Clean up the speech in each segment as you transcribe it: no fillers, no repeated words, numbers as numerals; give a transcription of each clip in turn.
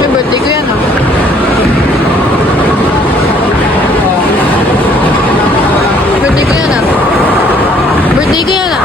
May birthday ko yan, ah. Birthday ko yan, ah. Birthday ko yan, ah.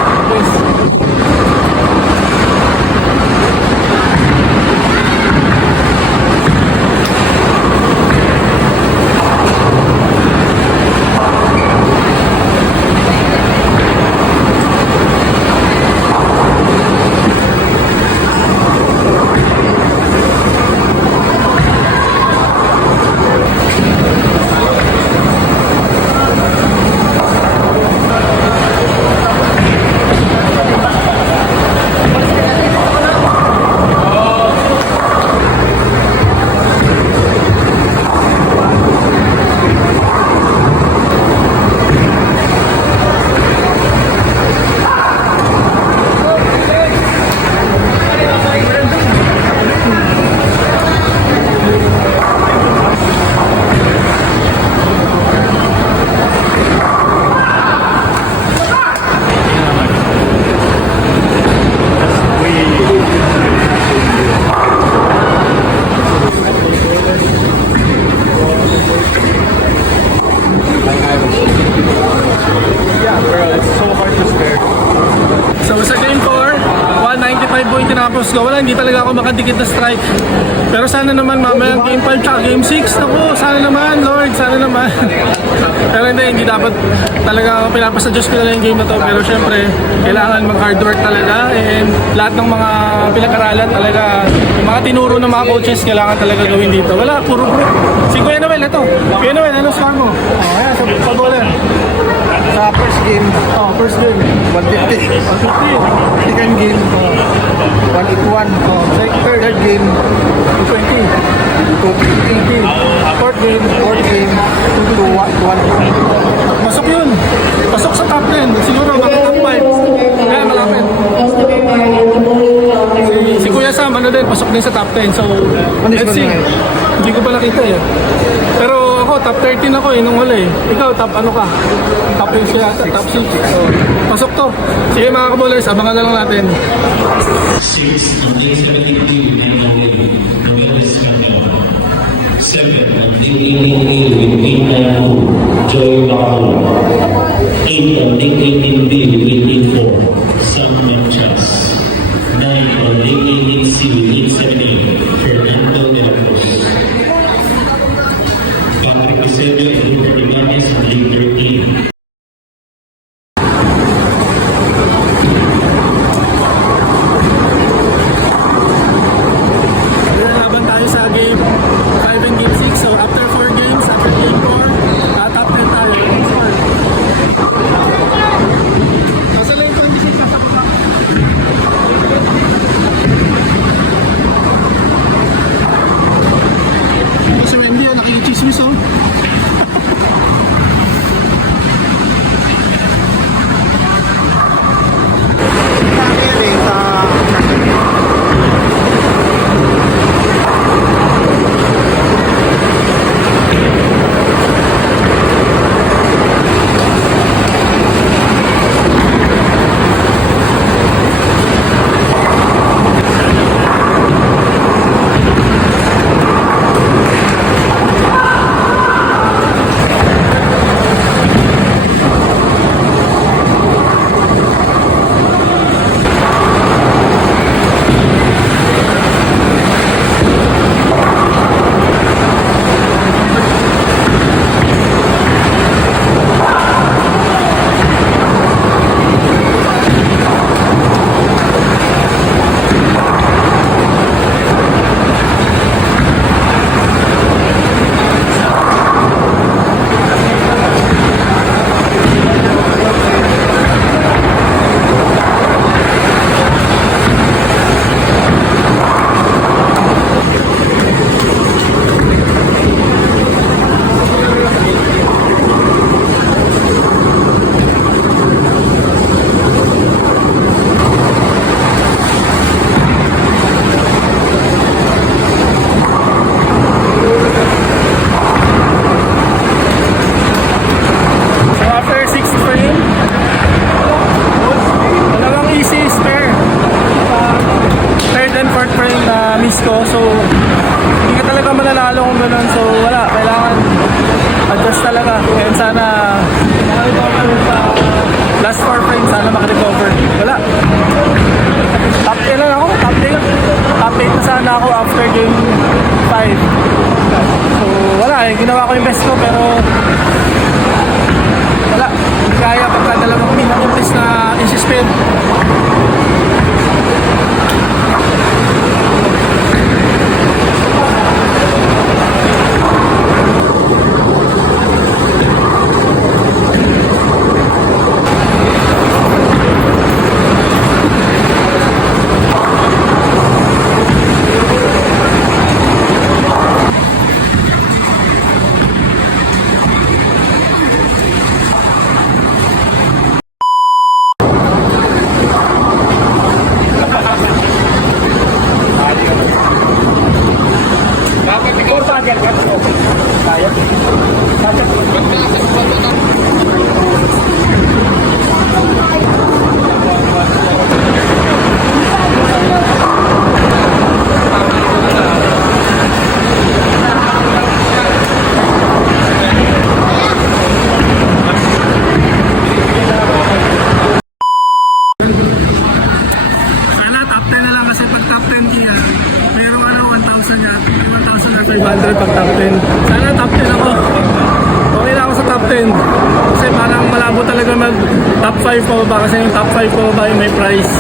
Tinapos ko, wala, hindi talaga ako makadikit na strike. Pero sana naman mamaya game 5 tsaka game 6, naku, sana naman Lord, sana naman. Pero hindi dapat talaga ako pinapasa Diyos ko na lang yung game na to. Pero syempre, kailangan mag hard work talaga, and lahat ng mga pinag-aralan talaga, yung mga tinuro ng mga coaches, kailangan talaga gawin dito. Wala, puro group. Si Kuya Noel, ito. Kuya Noel, ano score mo? Ayan, sa bowler. Sa first game, First game, 150. 150. Second game, 181. Third game, 220. 280. Fourth game, Fourth game, 212. pasok yun. Pasok sa top 10. Siguro mga top 5. Kaya malapit. Si Kuya Sam, ano din, pasok din sa top 10. So, let's see. Hindi ko pa nakita eh. Pero ako, top 13 ako eh, nung huli. Ikaw, top ano ka? Top 6 siya, top 6. So, pasok to. Sige mga kabulers, abangan na lang natin. Six, on day 72, Emmanuel, Novelis Candela. 7, on day 88, with Pina, Joy Bacalo. 8, on day 18B, with 84, Sam Manchas. 9, on day 18C, with 878, Fernando de la Cruz. Patrick Eusebio and Rupert Ibanez, on day 13. Laban tayo sa game 5 and game 6. So after 4 games, after game 4, top 10 tayo. Score. Nasa list ko. So, hindi ka talaga mananalo kung gano'n. So, wala. Kailangan adjust talaga. And sana makarecover sa last 4 frames. Sana makarecover. Wala. Top 10 lang ako. Top 10. Top 8 na sana ako after game 5. So, wala eh. Ginawa ko yung best ko pero wala. Hindi kaya pagka dalawang minutes na isuspend. Sana top 10 na lang kasi pag top 10 kaya merong 1,000 na 1,000 or 500 pag top 10. Sana top 10 ako. Okay na ako sa top 10. Kasi parang malabo talaga mag top 5 pa ba kasi yung top 5 pa ba yung may price.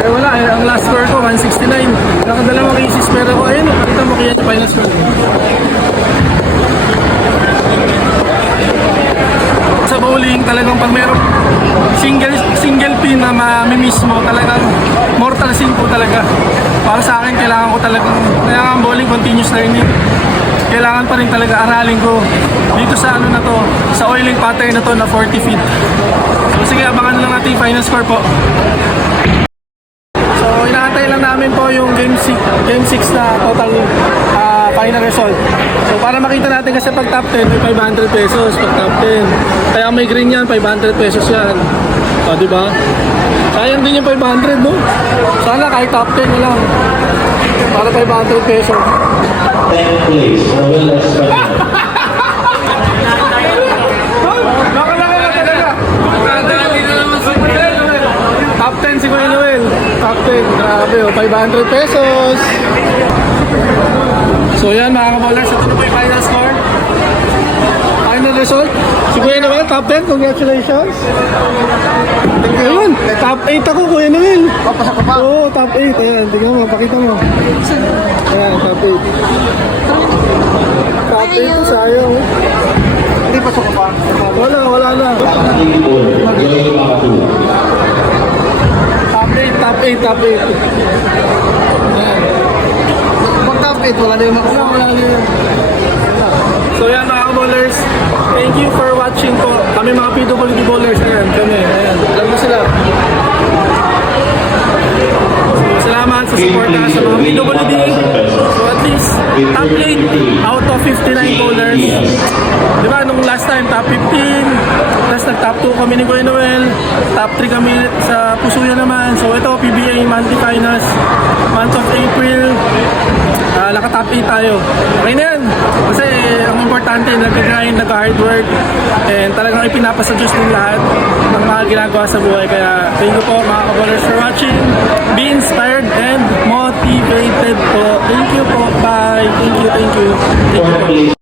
Pero wala eh, ang last score ko 169. Nakadalawang cases pero ako ayun, pakita mo kaya yung final score. Sa bowling talagang pag merong single pin na mamimiss mo talagang mortal sin po talaga. Para sa akin kailangan ko talagang kaya ang bowling continuous learning. Kailangan pa rin talaga aralin ko dito sa ano na to, sa oiling pattern na to na 40 feet. So sige, abangan na lang natin yung final score po. So inaantay lang namin po yung game 6 na total final result. So para makita natin kasi pag top 10 may 500 pesos pag top 10. Kaya may green yan, 500 pesos yan. O, di ba? Sayang din yung 500, no? Sana kahit top 10 na lang. Para 500 pesos. 10th place, Noel Espanyol. Top 10 si Kuya Noel. Top 10. Grabe, 500 pesos. So yan mga kaballers, ito na po yung final score. Final result. Si Kuya Noel, top 10. Congratulations. Ayun, top 8 ako Kuya Noel. Papasok ka pa. Oo, top 8. Ayan, tingnan mo, pakita mo. Ayan, top 8. Top 8 to sayang. Hindi pasok ka pa. Wala na. Joy Makatula. Top 8. Ayan. Pag top 8, wala na yung makuha. Wala na yun. So yan mga bowlers, thank you for watching po. Kami mga PWD bowlers, ayan, kami, ayan. Alam mo sila. So, salamat sa support sa mga PWD. So at least, top 8 out of 59 bowlers. Diba, nung last time, top 15. Tapos nag-top 2 kami ni Kuya Noel. Top 3 kami sa Pusuya naman. So ito, PBA monthly finals. Month of April. Naka-top 8 tayo. Okay na yan. Kasi ang importante, nag-grind, nag-hard work. And talagang ipinapasa Diyos ng lahat ng mga ginagawa sa buhay. Kaya thank you po mga kaballers for watching. Be inspired and motivated po. Thank you po. Bye. Thank you. 4th place.